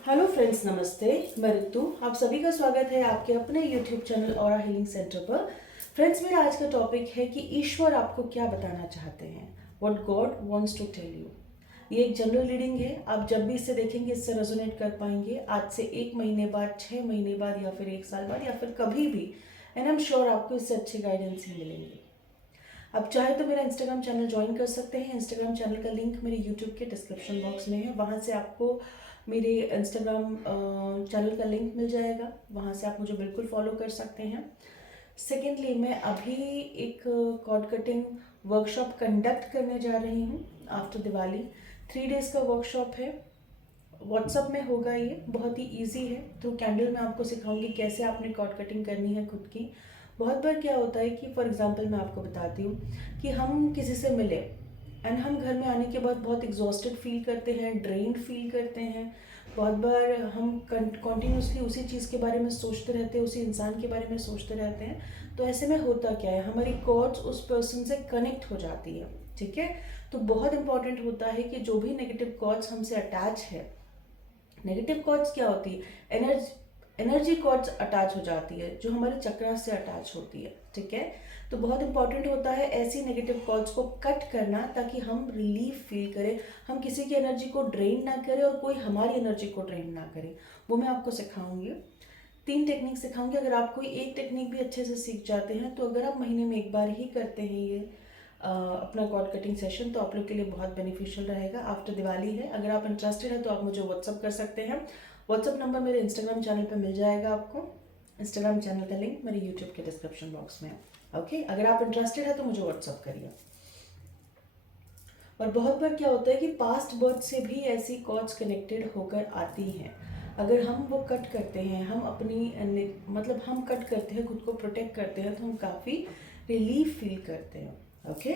Hello friends, नमस्ते। मैं ऋतु, आप सभी का स्वागत है आपके अपने यूट्यूब चैनल और हीलिंग सेंटर पर। फ्रेंड्स, मेरा आज का टॉपिक है कि ईश्वर आपको क्या बताना चाहते हैं, what God wants to tell you. ये एक जनरल रीडिंग है, आप जब भी इसे देखेंगे इससे रेजोनेट कर पाएंगे। आज से 1 महीने बाद, 6 महीने बाद, या फिर 1 साल बाद, या फिर कभी भी, एंड आई एम श्योर आपको इससे अच्छे गाइडेंस ही मिलेंगे। आप चाहे तो मेरा इंस्टाग्राम चैनल ज्वाइन कर सकते हैं। इंस्टाग्राम चैनल का लिंक मेरे यूट्यूब के डिस्क्रिप्शन बॉक्स में है, वहाँ से आपको मेरे इंस्टाग्राम चैनल का लिंक मिल जाएगा, वहाँ से आप मुझे बिल्कुल फॉलो कर सकते हैं। सेकेंडली, मैं अभी एक कॉर्ड कटिंग वर्कशॉप कंडक्ट करने जा रही हूँ आफ्टर दिवाली। 3 डेज़ का वर्कशॉप है, व्हाट्सअप में होगा। ये बहुत ही इजी है। थ्रू कैंडल मैं आपको सिखाऊंगी कैसे आपने कॉर्ड कटिंग करनी है खुद की। बहुत बार क्या होता है कि फॉर एग्जांपल मैं आपको बताती हूँ कि हम किसी से मिले एंड हम घर में आने के बाद बहुत एग्जॉस्टेड फील करते हैं, ड्रेन्ड फील करते हैं। बहुत बार हम कॉन्टीन्यूसली उसी चीज़ के बारे में सोचते रहते हैं, उसी इंसान के बारे में सोचते रहते हैं। तो ऐसे में होता क्या है, हमारी कॉर्ड्स उस पर्सन से कनेक्ट हो जाती है। ठीक है, तो बहुत इंपॉर्टेंट होता है कि जो भी नेगेटिव कॉर्ड्स हमसे अटैच है, नेगेटिव कॉर्ड्स क्या होती है, एनर्जी कॉर्ड्स अटैच हो जाती है जो हमारे चक्रा से अटैच होती है। ठीक है, तो बहुत इंपॉर्टेंट होता है ऐसी नेगेटिव कॉर्ड्स को कट करना, ताकि हम रिलीफ फील करें, हम किसी की एनर्जी को ड्रेन ना करें और कोई हमारी एनर्जी को ड्रेन ना करे। वो मैं आपको सिखाऊंगी। 3 टेक्निक सिखाऊंगी। अगर आप कोई एक टेक्निक भी अच्छे से सीख जाते हैं, तो अगर आप महीने में एक बार ही करते हैं ये अपना कॉर्ड कटिंग सेशन, तो आप लोग के लिए बहुत बेनिफिशियल रहेगा। आफ्टर दिवाली है, अगर आप इंटरेस्टेड है तो आप मुझे व्हाट्सअप कर सकते हैं। व्हाट्सअप नंबर मेरे इंस्टाग्राम चैनल पे मिल जाएगा आपको। इंस्टाग्राम चैनल का लिंक मेरे यूट्यूब के डिस्क्रिप्शन बॉक्स में है। ओके, अगर आप इंटरेस्टेड है तो मुझे व्हाट्सअप करिए। और बहुत बार क्या होता है कि पास्ट बर्थ से भी ऐसी कॉर्ड्स कनेक्टेड होकर आती हैं। अगर हम वो कट करते हैं, हम अपनी मतलब हम कट करते हैं, खुद को प्रोटेक्ट करते हैं, तो हम काफ़ी रिलीफ फील करते हैं। ओके,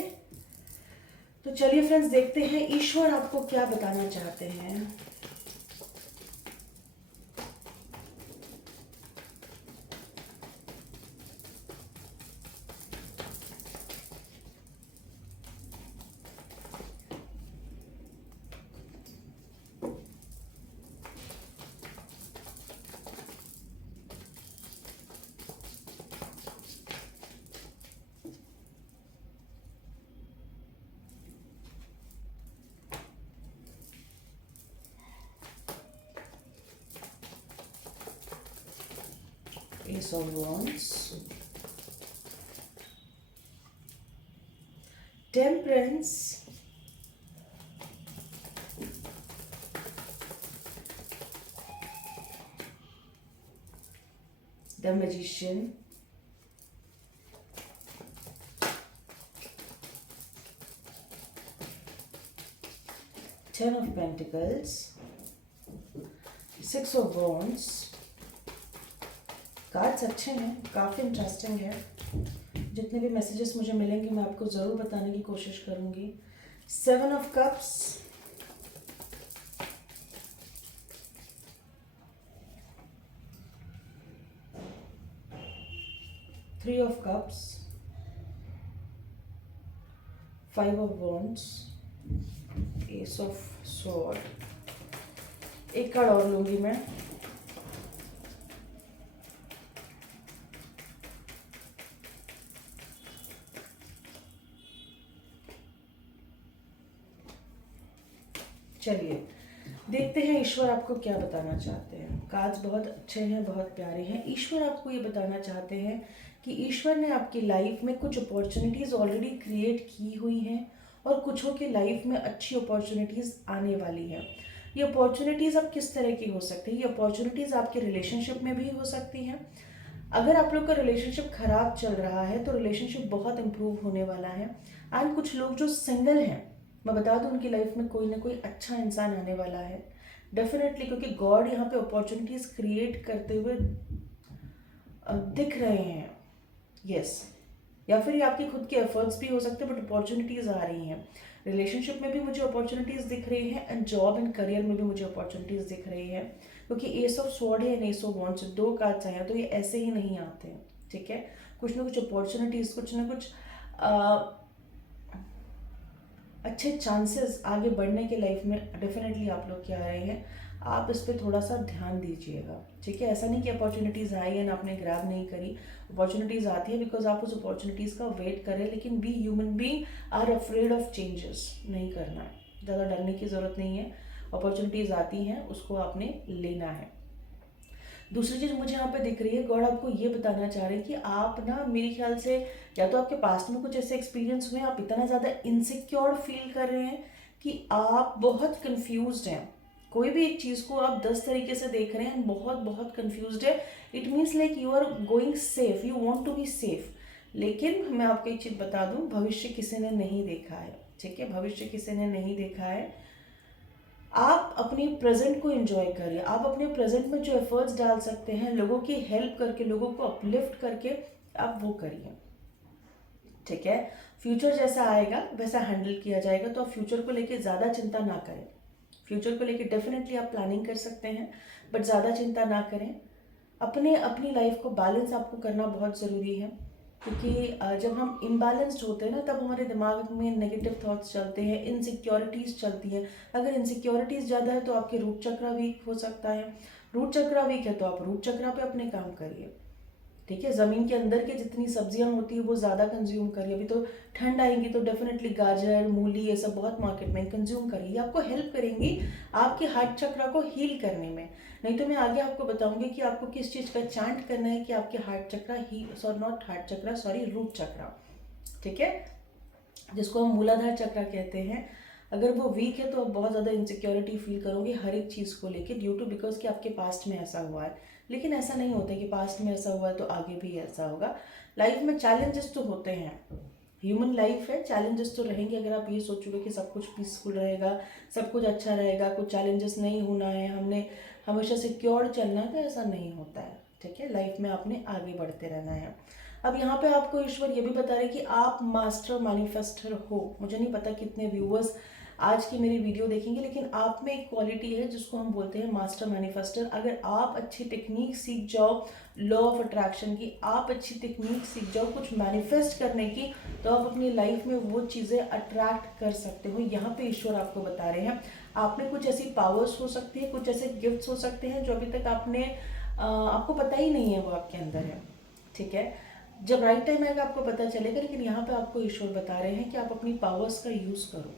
तो चलिए फ्रेंड्स, देखते हैं ईश्वर आपको क्या बताना चाहते हैं। Ace of Wands, Temperance, the Magician, Ten of Pentacles, Six of Wands। Cards अच्छे हैं, काफ़ी इंटरेस्टिंग है। जितने भी मैसेजेस मुझे मिलेंगे मैं आपको ज़रूर बताने की कोशिश करूँगी। 7 of cups, Three of Cups, 5 of Wands, Ace of Sword। एक कार्ड और लूँगी मैं। चलिए देखते हैं ईश्वर आपको क्या बताना चाहते हैं। कार्ड्स बहुत अच्छे हैं, बहुत प्यारे हैं। ईश्वर आपको ये बताना चाहते हैं कि ईश्वर ने आपकी लाइफ में कुछ अपॉर्चुनिटीज़ ऑलरेडी क्रिएट की हुई हैं और कुछों की लाइफ में अच्छी अपॉर्चुनिटीज़ आने वाली हैं। ये अपॉर्चुनिटीज़ अब किस तरह की हो सकती है, ये अपॉर्चुनिटीज़ आपके रिलेशनशिप में भी हो सकती हैं। अगर आप लोग का रिलेशनशिप खराब चल रहा है तो रिलेशनशिप बहुत इम्प्रूव होने वाला है। एंड कुछ लोग जो सिंगल हैं, मैं बता दूं, उनकी लाइफ में कोई ना कोई अच्छा इंसान आने वाला है डेफिनेटली, क्योंकि गॉड यहाँ पे अपॉर्चुनिटीज क्रिएट करते हुए दिख रहे हैं। यस, या फिर ये आपके खुद के एफर्ट्स भी हो सकते हैं, बट अपॉर्चुनिटीज आ रही हैं। रिलेशनशिप में भी मुझे अपॉर्चुनिटीज दिख रही हैं एंड जॉब एंड करियर में भी मुझे अपॉर्चुनिटीज दिख रही है, क्योंकि एस ऑफ स्वॉर्ड है and S of wands, 2 cards आए हैं, तो ये ऐसे ही नहीं आते हैं। ठीक है, कुछ ना कुछ अपॉर्चुनिटीज, कुछ ना कुछ अच्छे चांसेस आगे बढ़ने के लाइफ में डेफिनेटली आप लोग के आ रहे हैं। आप इस पर थोड़ा सा ध्यान दीजिएगा, ठीक है। ऐसा नहीं कि अपॉर्चुनिटीज़ आई एंड आपने ग्रैब नहीं करी, अपॉर्चुनिटीज़ आती है बिकॉज आप उस अपॉर्चुनिटीज़ का वेट करें, लेकिन we human being are afraid of changes, नहीं करना है, ज़्यादा डरने की ज़रूरत नहीं है। अपॉर्चुनिटीज़ आती हैं, उसको आपने लेना है। दूसरी चीज़ मुझे यहाँ पे दिख रही है, गॉड आपको ये बताना चाह रहे हैं कि आप ना, मेरे ख्याल से या तो आपके पास्ट में कुछ ऐसे एक्सपीरियंस हुए, आप इतना ज़्यादा इनसिक्योर फील कर रहे हैं कि आप बहुत कंफ्यूज्ड हैं। कोई भी एक चीज़ को आप 10 तरीके से देख रहे हैं, बहुत बहुत कंफ्यूज्ड है। It means like you are going safe, you want to be safe. लेकिन मैं आपको एक चीज़ बता दूं, भविष्य किसी ने नहीं देखा है, ठीक है, भविष्य किसी ने नहीं देखा है। आप अपनी प्रेजेंट को एंजॉय करिए, आप अपने प्रेजेंट में जो एफर्ट्स डाल सकते हैं, लोगों की हेल्प करके, लोगों को अपलिफ्ट करके, आप वो करिए, ठीक है। फ्यूचर जैसा आएगा वैसा हैंडल किया जाएगा, तो आप फ्यूचर को लेके ज़्यादा चिंता ना करें। फ्यूचर को लेके डेफिनेटली आप प्लानिंग कर सकते हैं, बट ज़्यादा चिंता ना करें। अपनी लाइफ को बैलेंस आपको करना बहुत ज़रूरी है, क्योंकि जब हम इम्बैलेंस्ड होते हैं ना, तब हमारे दिमाग में नेगेटिव थॉट्स चलते हैं, इनसिक्योरिटीज़ चलती हैं। अगर इनसिक्योरिटीज़ ज़्यादा है तो आपके रूट चक्रा वीक हो सकता है, रूट चक्रा वीक है तो आप रूट चक्रा पे अपने काम करिए, ठीक है। ज़मीन के अंदर की जितनी सब्जियां होती है वो ज़्यादा कंज्यूम करिए। अभी तो ठंड आएंगी तो डेफिनेटली गाजर, मूली, ये सब बहुत मार्केट में कंज्यूम करिए, आपको हेल्प करेंगी आपके हार्ट चक्रा को हील करने में। नहीं तो मैं आगे आपको बताऊंगी कि आपको किस चीज़ का चांट करना है कि आपके हार्ट चक्रा ही, not heart chakra, sorry, root chakra, ठीक है, जिसको हम मूलाधार चक्रा कहते हैं। अगर वो वीक है तो आप बहुत ज़्यादा इनसिक्योरिटी फील करोगे हर एक चीज़ को लेके, ड्यू टू बिकॉज कि आपके पास्ट में ऐसा हुआ है। लेकिन ऐसा नहीं होता कि पास्ट में ऐसा हुआ है तो आगे भी ऐसा होगा। लाइफ में चैलेंजेस तो होते हैं, ह्यूमन लाइफ है, चैलेंजेस तो रहेंगे। अगर आप ये सोचोगे कि सब कुछ पीसफुल रहेगा, सब कुछ अच्छा रहेगा, कुछ चैलेंजेस नहीं होना है, हमने हमेशा सिक्योर चलना है, तो ऐसा नहीं होता है, ठीक है। लाइफ में आपने आगे बढ़ते रहना है। अब यहाँ पे आपको ईश्वर ये भी बता रहे कि आप मास्टर मैनिफेस्टर हो। मुझे नहीं पता कितने व्यूअर्स आज की मेरी वीडियो देखेंगे, लेकिन आप में एक क्वालिटी है जिसको हम बोलते हैं मास्टर मैनिफेस्टर। अगर आप अच्छी टेक्निक सीख जाओ लॉ ऑफ अट्रैक्शन की, आप अच्छी टेक्निक सीख जाओ कुछ मैनिफेस्ट करने की, तो आप अपनी लाइफ में वो चीज़ें अट्रैक्ट कर सकते हो। यहाँ पे ईश्वर आपको बता रहे हैं आप में कुछ ऐसी पावर्स हो सकती है, कुछ ऐसे गिफ्ट्स हो सकते हैं जो अभी तक आपको पता ही नहीं है वो आपके अंदर है, ठीक है। जब राइट टाइम आएगा आपको पता चलेगा। लेकिन यहाँ पे आपको ईश्वर बता रहे हैं कि आप अपनी पावर्स का यूज़ करो,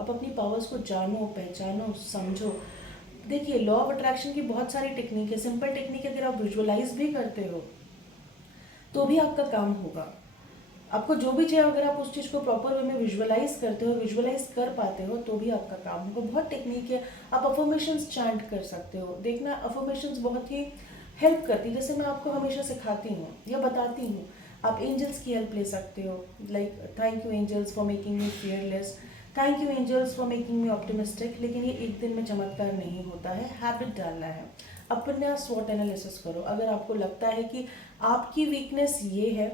आप अपनी पावर्स को जानो, पहचानो, समझो। देखिए, लॉ ऑफ अट्रैक्शन की बहुत सारी टेक्निक है, सिंपल टेक्निक अगर आप विजुअलाइज भी करते हो तो भी आपका काम होगा। आपको जो भी चाहिए, अगर आप उस चीज़ को प्रॉपर वे में विजुअलाइज करते हो, विजुअलाइज कर पाते हो, तो भी आपका काम होगा। बहुत टेक्निक है। आप अफर्मेशंस चैंट कर सकते हो। देखना, अफर्मेशंस बहुत ही हेल्प करती है, जैसे मैं आपको हमेशा सिखाती हूँ या बताती हूँ। आप एंजल्स की हेल्प ले सकते हो, like thank you angels for making me fearless, thank you angels for making me optimistic. लेकिन ये एक दिन में चमत्कार नहीं होता है, हैबिट डालना है। अपना स्वॉट एनालिसिस करो। अगर आपको लगता है कि आपकी वीकनेस ये है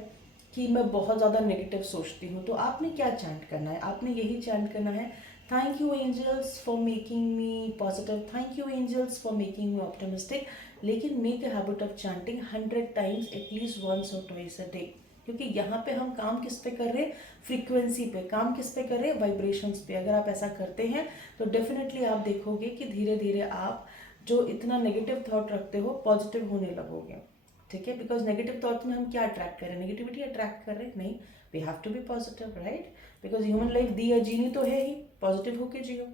कि मैं बहुत ज़्यादा नेगेटिव सोचती हूँ, तो आपने क्या चैंट करना है? आपने यही चैंट करना है, thank you angels for making me positive, thank you angels for making me optimistic. लेकिन make a habit of chanting 100 times at least once और ट्वाइस अ डे। क्योंकि यहाँ पे हम काम किस पे कर रहे हैं? फ्रीक्वेंसी पे। काम किस पे कर रहे हैं? वाइब्रेशंस पे। अगर आप ऐसा करते हैं तो डेफिनेटली आप देखोगे कि धीरे धीरे आप जो इतना नेगेटिव थॉट रखते हो पॉजिटिव होने लगोगे, ठीक है। बिकॉज नेगेटिव थॉट में हम क्या अट्रैक्ट कर रहे हैं? नेगेटिविटी अट्रैक्ट कर रहे हैं? नहीं, we have to be positive, right. Because human life दी या जीनी तो है ही, पॉजिटिव होके जियो।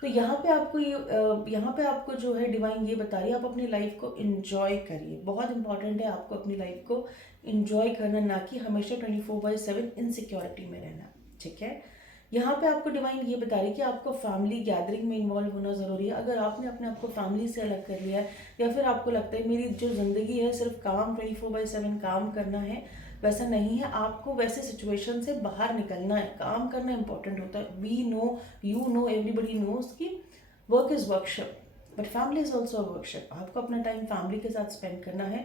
तो यहाँ पे आपको जो है डिवाइन ये बता रही है, आप अपनी लाइफ को इंजॉय करिए। बहुत इंपॉर्टेंट है आपको अपनी लाइफ को इंजॉय करना, ना कि हमेशा 24/7 इनसिक्योरिटी में रहना, ठीक है। यहाँ पे आपको डिवाइन ये बता रही है कि आपको फैमिली गैदरिंग में इन्वॉल्व होना ज़रूरी है। अगर आपने अपने आप को फैमिली से अलग कर लिया है, या फिर आपको लगता है मेरी जो ज़िंदगी है सिर्फ काम 24/7 काम करना है, वैसा नहीं है। आपको वैसे सिचुएशन से बाहर निकलना है, काम करना इंपॉर्टेंट होता है। We know, you know, everybody knows कि work is worship, but family is also worship. आपको अपना टाइम फैमिली के साथ स्पेंड करना है।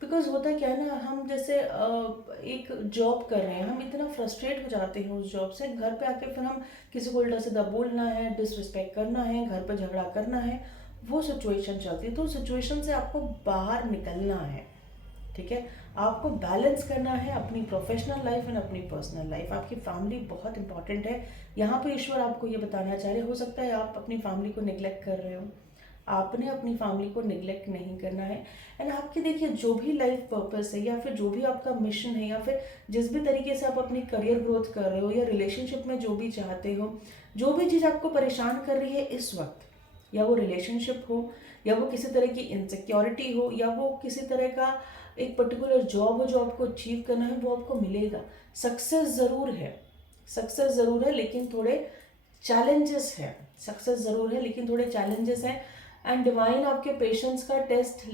बिकॉज होता क्या है ना, हम जैसे एक जॉब कर रहे हैं, हम इतना फ्रस्ट्रेट हो जाते हैं उस जॉब से, घर पे आके फिर हम किसी को उल्टा सीधा बोलना है, डिसरिस्पेक्ट करना है, घर पे झगड़ा करना है, वो सिचुएशन चलती है। तो उस सिचुएशन से आपको बाहर निकलना है, ठीक है। आपको बैलेंस करना है अपनी प्रोफेशनल लाइफ एंड अपनी पर्सनल लाइफ। आपकी फैमिली बहुत इंपॉर्टेंट है। यहाँ पे ईश्वर आपको ये बताना चाह रहे, हो सकता है आप अपनी फैमिली को निग्लेक्ट कर रहे हो, आपने अपनी फैमिली को निग्लेक्ट नहीं करना है। एंड आपकी देखिए जो भी लाइफ पर्पस है या फिर जो भी आपका मिशन है या फिर जिस भी तरीके से आप अपनी करियर ग्रोथ कर रहे हो या रिलेशनशिप में जो भी चाहते हो, जो भी चीज़ आपको परेशान कर रही है इस वक्त, या वो रिलेशनशिप हो या वो किसी तरह की इनसिक्योरिटी हो या वो किसी तरह का एक पर्टिकुलर जॉब हो जो आपको अचीव करना है, वो आपको मिलेगा। सक्सेस ज़रूर है, सक्सेस ज़रूर है, लेकिन थोड़े चैलेंजेस हैं। सक्सेस ज़रूर है लेकिन थोड़े चैलेंजेस हैं। एंड डिवाइन आपके पेशेंस का टेस्ट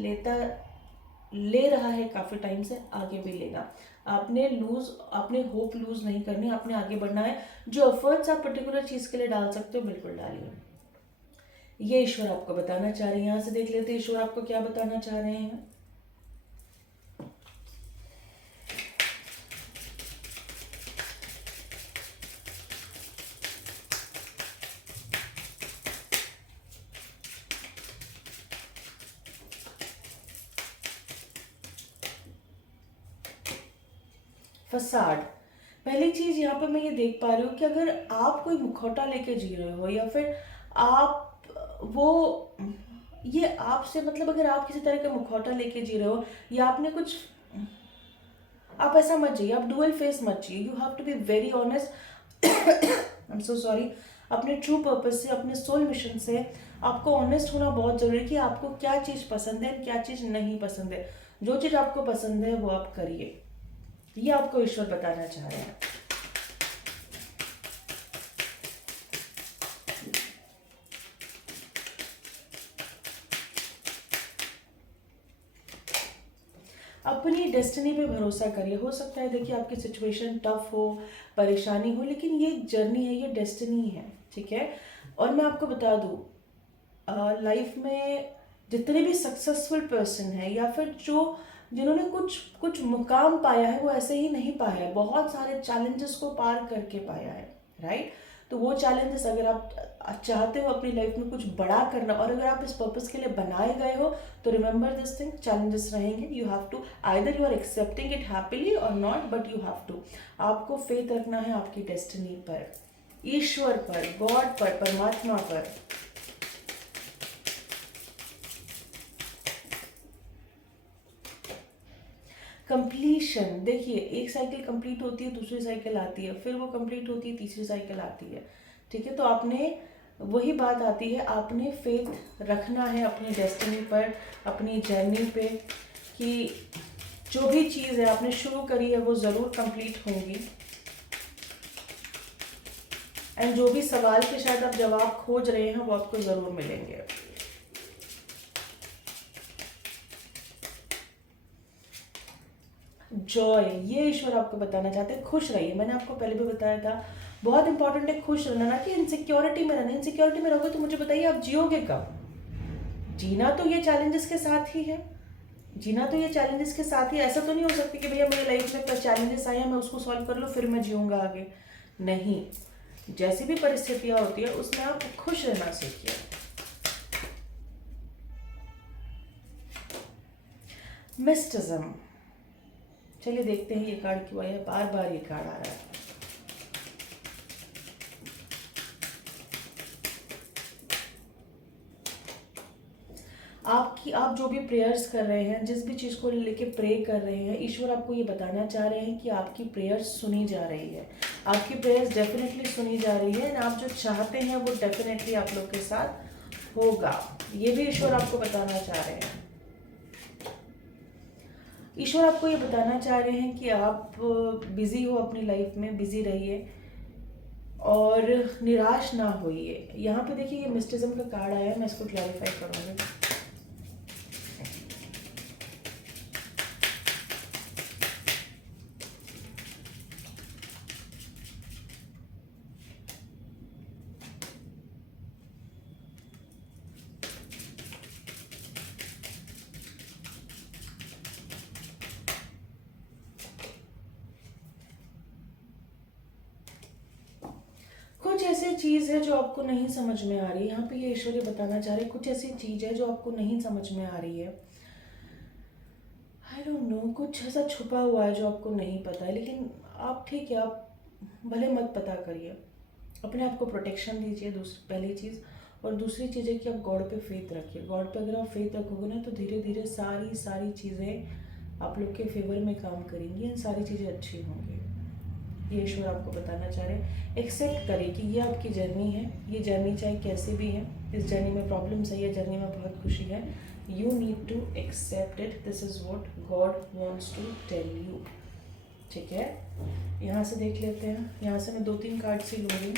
ले रहा है काफ़ी टाइम से, आगे भी लेगा। आपने होप लूज नहीं करनी, आपने आगे बढ़ना है। जो एफर्ट्स आप पर्टिकुलर चीज़ के लिए डाल सकते हो बिल्कुल डालिए। ये ईश्वर आपको बताना चाह रहे हैं। यहाँ से देख लेते हैं ईश्वर आपको क्या बताना चाह रहे हैं। फसाड, पहली चीज यहाँ पे मैं ये देख पा रही हूँ कि अगर आप कोई मुखौटा लेके जी रहे हो या फिर आप वो ये आपसे मतलब अगर आप किसी तरह का मुखौटा लेके जी रहे हो या आपने कुछ, आप ऐसा मत जाइए, आप डुअल फेस मत जाइए। You have to be very honest. I am so sorry. अपने ट्रू पर्पस से, अपने सोल मिशन से आपको ऑनेस्ट होना बहुत जरूरी है कि आपको क्या चीज़ पसंद है, क्या चीज़ नहीं पसंद है। जो चीज़ आपको पसंद है वो आप करिए, ये आपको ईश्वर बताना चाह रहे हैं। अपनी डेस्टिनी पे भरोसा करिए। हो सकता है देखिए आपकी सिचुएशन टफ हो, परेशानी हो, लेकिन ये एक जर्नी है, ये डेस्टिनी है, ठीक है। और मैं आपको बता दूँ लाइफ में जितने भी सक्सेसफुल पर्सन है या फिर जो जिन्होंने कुछ कुछ मुकाम पाया है वो ऐसे ही नहीं पाया है, बहुत सारे चैलेंजेस को पार करके पाया है, राइट। तो वो चैलेंजेस अगर आप चाहते हो अपनी लाइफ में कुछ बड़ा करना और अगर आप इस पर्पस के लिए बनाए गए हो तो रिमेंबर दिस थिंग, चैलेंजेस रहेंगे। You have to either you are accepting it happily और not, but you have to, आपको फेथ रखना है आपकी डेस्टिनी पर, ईश्वर पर, गॉड पर, परमात्मा पर। कंप्लीशन, देखिए एक साइकिल कंप्लीट होती है, दूसरी साइकिल आती है, फिर वो कंप्लीट होती है, तीसरी साइकिल आती है, ठीक है। तो आपने वही बात आती है, आपने फेथ रखना है अपनी डेस्टिनी पर, अपनी जर्नी पे, कि जो भी चीज़ है आपने शुरू करी है वो ज़रूर कंप्लीट होंगी। एंड जो भी सवाल के शायद आप जवाब खोज रहे हैं वो आपको ज़रूर मिलेंगे। जॉय, ये ईश्वर आपको बताना चाहते हैं। खुश रहिए, मैंने आपको पहले भी बताया था, बहुत इंपॉर्टेंट है खुश रहना, ना कि इनसिक्योरिटी में रहना। इनसिक्योरिटी में रहोगे तो मुझे बताइए आप जियोगे कब? जीना तो ये चैलेंजेस के साथ ही है, जीना तो ये चैलेंजेस के साथ ही। ऐसा तो नहीं हो सकता कि भैया मेरी लाइफ में चैलेंजेस आए हैं मैं उसको सॉल्व कर लूँ फिर मैं जीऊँगा आगे, नहीं। जैसी भी परिस्थितियाँ होती है उसमें आप खुश रहना सीखिए। मिस्टिज्म, चलिए देखते हैं ये कार्ड क्यों आया, बार बार ये कार्ड आ रहा है। आप जो भी प्रेयर्स कर रहे हैं, जिस भी चीज़ को लेके प्रे कर रहे हैं, ईश्वर आपको ये बताना चाह रहे हैं कि आपकी प्रेयर्स सुनी जा रही है, आपकी प्रेयर्स डेफिनेटली सुनी जा रही है। एंड आप जो चाहते हैं वो डेफिनेटली आप लोग के साथ होगा, ये भी ईश्वर आपको बताना चाह रहे हैं। ईश्वर आपको ये बताना चाह रहे हैं कि आप बिज़ी हो अपनी लाइफ में, बिज़ी रहिए और निराश ना होइए। यहाँ पे देखिए ये मिस्टिज्म का कार्ड आया है, मैं इसको क्लैरिफाई करूँगी। कुछ ऐसी चीज़ है जो आपको नहीं समझ में आ रही है, यहाँ पे ये ईश्वर ये बताना चाह रहे हैं, कुछ ऐसी चीज़ है जो आपको नहीं समझ में आ रही है। आई डोंट नो, कुछ ऐसा छुपा हुआ है जो आपको नहीं पता है, लेकिन आप ठीक है, आप भले मत पता करिए, अपने आप को प्रोटेक्शन दीजिए, दूसरी पहली चीज़। और दूसरी चीज़ है कि आप गॉड पे फेथ रखिए। गॉड पे अगर आप फेथ रखोगे ना तो धीरे धीरे सारी सारी चीज़ें आप लोग के फेवर में काम करेंगी एंड सारी चीज़ें अच्छी होंगी। ये ईश्वर आपको बताना चाह रहे हैं। एक्सेप्ट करिए कि ये आपकी जर्नी है, ये जर्नी चाहे कैसे भी है, इस जर्नी में प्रॉब्लम्स है, ये जर्नी में बहुत खुशी है। You need to accept it, this is what God wants to tell you. ठीक है, यहाँ से देख लेते हैं। यहाँ से मैं 2-3 कार्ड्स ही लूँगी।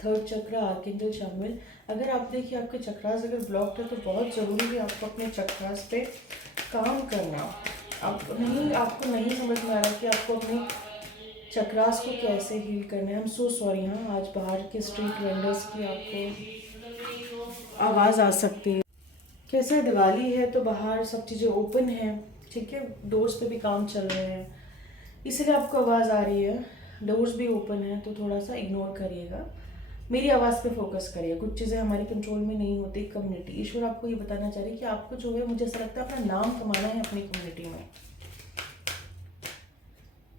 थर्ड चक्र, आर्कएंजल शामिल। अगर आप देखिए आपके चक्रास अगर ब्लॉक्ड है तो बहुत ज़रूरी है आपको अपने चक्रास पे काम करना। आपको नहीं समझ में आ रहा कि आपको अपने चक्रास को कैसे हील करना है। आई एम सो सॉरी। हाँ, आज बाहर के स्ट्रीट वेंडर्स की आपको आवाज़ आ सकती है। कैसे दिवाली है तो बाहर सब चीज़ें ओपन हैं, ठीक है, डोर्स पे भी काम चल रहे हैं, इसलिए आपको आवाज़ आ रही है। डोर्स भी ओपन है तो थोड़ा सा इग्नोर करिएगा, मेरी आवाज़ पे फोकस करिए। कुछ चीज़ें हमारे कंट्रोल में नहीं होती। कम्युनिटी, ईश्वर आपको ये बताना चाह रहे हैं कि आपको जो है, मुझे ऐसा लगता है, अपना नाम कमाना है अपनी कम्युनिटी में।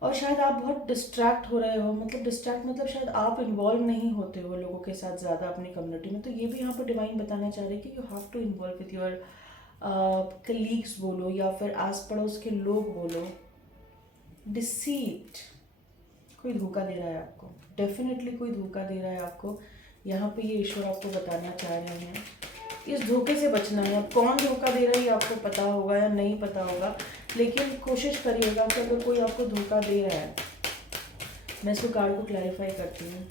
और शायद आप बहुत डिस्ट्रैक्ट हो रहे हो, मतलब डिस्ट्रैक्ट मतलब शायद आप इन्वॉल्व नहीं होते हो लोगों के साथ ज़्यादा अपनी कम्युनिटी में। तो ये भी यहाँ पर डिवाइन बताना चाह रहे हैं कि you have to involve with your colleagues बोलो या फिर आस पड़ोस के लोग बोलो। डिसीट, कोई धोखा दे रहा है आपको, डेफिनेटली कोई धोखा दे रहा है आपको। यहाँ पे ये ईश्वर आपको बताना चाह रहे हैं, इस धोखे से बचना है। अब कौन धोखा दे रहा है ये आपको पता होगा या नहीं पता होगा, लेकिन कोशिश करिएगा कि अगर कोई आपको धोखा दे रहा है, मैं इसको कार्ड को क्लैरिफाई करती हूँ।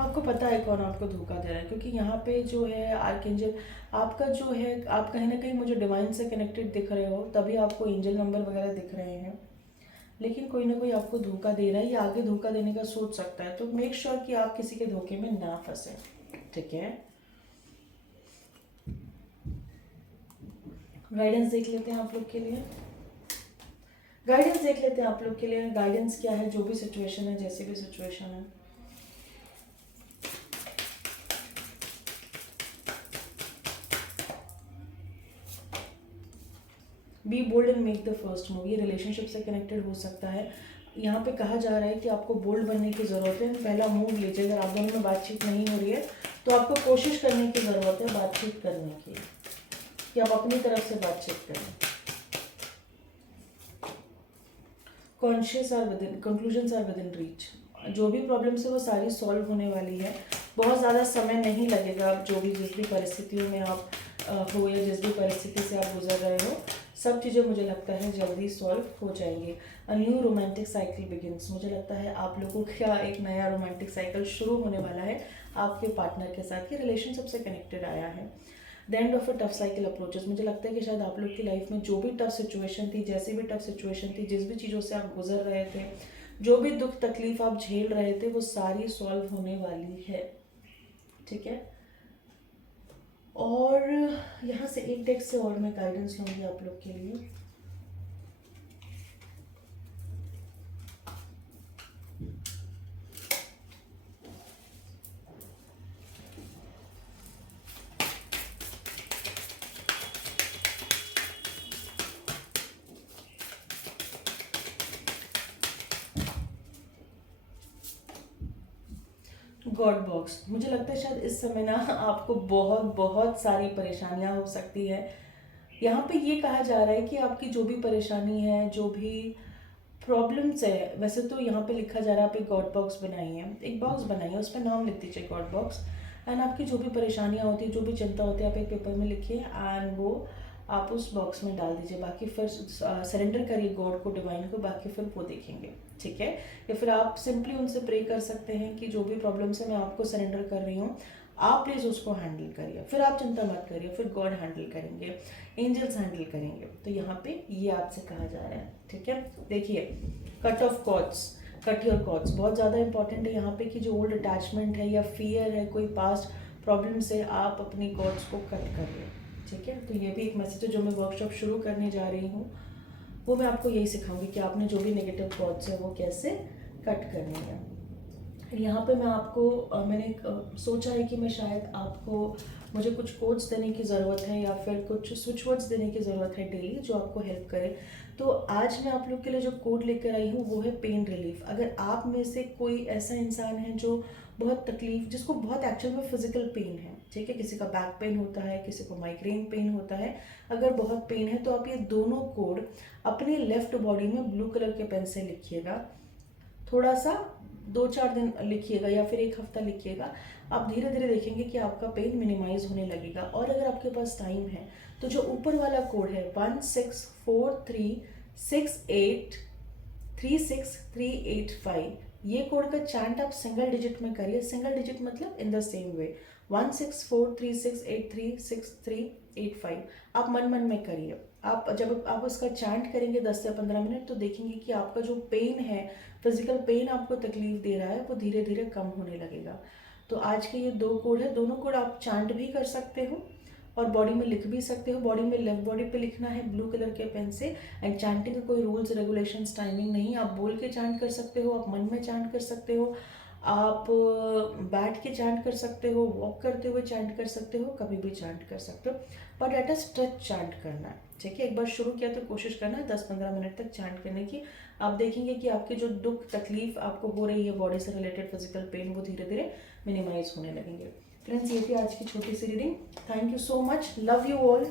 आपको पता है कौन आपको धोखा दे रहा है, क्योंकि यहाँ पे जो है आर्कएंजल आपका जो है, आप कहीं ना कहीं मुझे डिवाइन से कनेक्टेड दिख रहे हो, तभी आपको एंजल नंबर वगैरह दिख रहे हैं। लेकिन कोई ना कोई आपको धोखा दे रहा है या आगे धोखा देने का सोच सकता है, तो मेक श्योर कि आप किसी के धोखे में ना फंसे। ठीक है, गाइडेंस देख लेते हैं आप लोग के लिए। गाइडेंस देख लेते हैं आप लोग के लिए, गाइडेंस क्या है, जो भी सिचुएशन है, जैसी भी सिचुएशन है। Be bold and make the first move. ये रिलेशनशिप से कनेक्टेड हो सकता है। यहाँ पे कहा जा रहा है कि आपको बोल्ड बनने की ज़रूरत है, पहला मूव लीजिए। अगर आप दोनों में बातचीत नहीं हो रही है तो आपको कोशिश करने की ज़रूरत है बातचीत करने की, कि आप अपनी तरफ से बातचीत करें। Conscious are within, conclusions are within reach. जो भी प्रॉब्लम्स है वो सारी सॉल्व होने वाली है, बहुत ज़्यादा समय नहीं लगेगा। आप जो भी जिस भी परिस्थितियों में आप हो या जिस भी परिस्थिति से आप गुजर रहे हो, सब चीज़ें मुझे लगता है जल्दी सॉल्व हो जाएंगी। A new romantic cycle begins. मुझे लगता है आप लोगों का एक नया रोमांटिक साइकिल शुरू होने वाला है आपके पार्टनर के साथ। ये रिलेशनशिप से कनेक्टेड आया है। The end of a tough cycle approaches. मुझे लगता है कि शायद आप लोग की लाइफ में जो भी टफ सिचुएशन थी, जैसी भी टफ सिचुएशन थी, जिस भी चीज़ों से आप गुजर रहे थे, जो भी दुख तकलीफ आप झेल रहे थे, वो सारी सॉल्व होने वाली है। ठीक है, और यहाँ से एक डेक से और मैं गाइडेंस लूँगी आप लोग के लिए। God box. मुझे लगता है शायद इस समय ना आपको बहुत बहुत सारी परेशानियां हो सकती है। यहाँ पे ये कहा जा रहा है कि आपकी जो भी परेशानी है, जो भी प्रॉब्लम्स है, वैसे तो यहाँ पे लिखा जा रहा है आप एक गॉड बॉक्स बनाइए, एक बॉक्स बनाइए, उस पर नाम लिख दीजिए गॉड बॉक्स। एंड आपकी जो भी परेशानियाँ होती है, जो भी चिंता होती है, आप एक पेपर में लिखिए एंड वो आप उस बॉक्स में डाल दीजिए। बाकी फिर सरेंडर करिए गॉड को, डिवाइन को, बाकी फिर वो देखेंगे। ठीक है, या फिर आप सिंपली उनसे प्रे कर सकते हैं कि जो भी प्रॉब्लम्स है मैं आपको सरेंडर कर रही हूँ, आप प्लीज़ उसको हैंडल करिए, फिर आप चिंता मत करिए, फिर गॉड हैंडल करेंगे, एंजल्स हैंडल करेंगे। तो यहाँ पे ये आपसे कहा जा रहा है। ठीक है, देखिए cut off cords, cut your cords बहुत ज़्यादा इंपॉर्टेंट है यहाँ पे कि जो ओल्ड अटैचमेंट है या फियर है, कोई पास्ट प्रॉब्लम से आप अपनी कॉर्ड्स को कट कर लें, ठीक है। तो ये भी एक मैसेज है जो मैं वर्कशॉप शुरू करने जा रही हूँ, वो मैं आपको यही सिखाऊंगी कि आपने जो भी नेगेटिव कॉर्ड्स है वो कैसे कट करने हैं। यहाँ पे मैं आपको मैंने सोचा है कि मैं शायद आपको मुझे कुछ कोड्स देने की ज़रूरत है या फिर कुछ स्विच वर्ड्स देने की ज़रूरत है डेली जो आपको हेल्प करे। तो आज मैं आप लोग के लिए जो कोड लेकर आई हूँ वो है पेन रिलीफ। अगर आप में से कोई ऐसा इंसान है जो बहुत तकलीफ, जिसको बहुत एक्चुअल में फिजिकल पेन है, ठीक है, किसी का बैक पेन होता है, किसी को माइग्रेन पेन होता है, अगर बहुत पेन है तो आप ये दोनों कोड अपनी लेफ्ट बॉडी में ब्लू कलर के पेन से लिखिएगा। थोड़ा सा 2-4 दिन लिखिएगा या फिर 1 हफ्ता लिखिएगा। आप धीरे धीरे देखेंगे कि आपका पेन मिनिमाइज होने लगेगा। और अगर आपके पास टाइम है तो जो ऊपर वाला कोड है 164368363885, ये कोड का चैंट आप सिंगल डिजिट में करिए। सिंगल डिजिट मतलब इन द सेम वे 164368363885 आप मन मन में करिए। आप जब आप उसका चैंट करेंगे 10 से 15 मिनट तो देखेंगे कि आपका जो पेन है, फिजिकल पेन आपको तकलीफ दे रहा है, वो धीरे धीरे कम होने लगेगा। तो आज के ये 2 कोड है, दोनों कोड आप चैंट भी कर सकते हो और बॉडी में लिख भी सकते हो। बॉडी में लेफ्ट बॉडी पे लिखना है ब्लू कलर के पेन से। एंड चैंटिंग का कोई रूल्स रेगुलेशंस टाइमिंग नहीं, आप बोल के चैंट कर सकते हो, आप मन में चैंट कर सकते हो, आप बैठ के चैंट कर सकते हो, वॉक करते हुए चैंट कर सकते हो, कभी भी चैंट कर सकते हो, but at a stretch chant करना है, ठीक है। एक बार शुरू किया तो कोशिश करना है 10-15 मिनट तक चैंट करने की। आप देखेंगे कि आपकी जो दुख तकलीफ आपको हो रही है बॉडी से रिलेटेड फिजिकल पेन, वो धीरे धीरे मिनिमाइज होने लगेंगे। फ्रेंड्स, ये थी आज की छोटी सी reading. Thank you so much, love you all.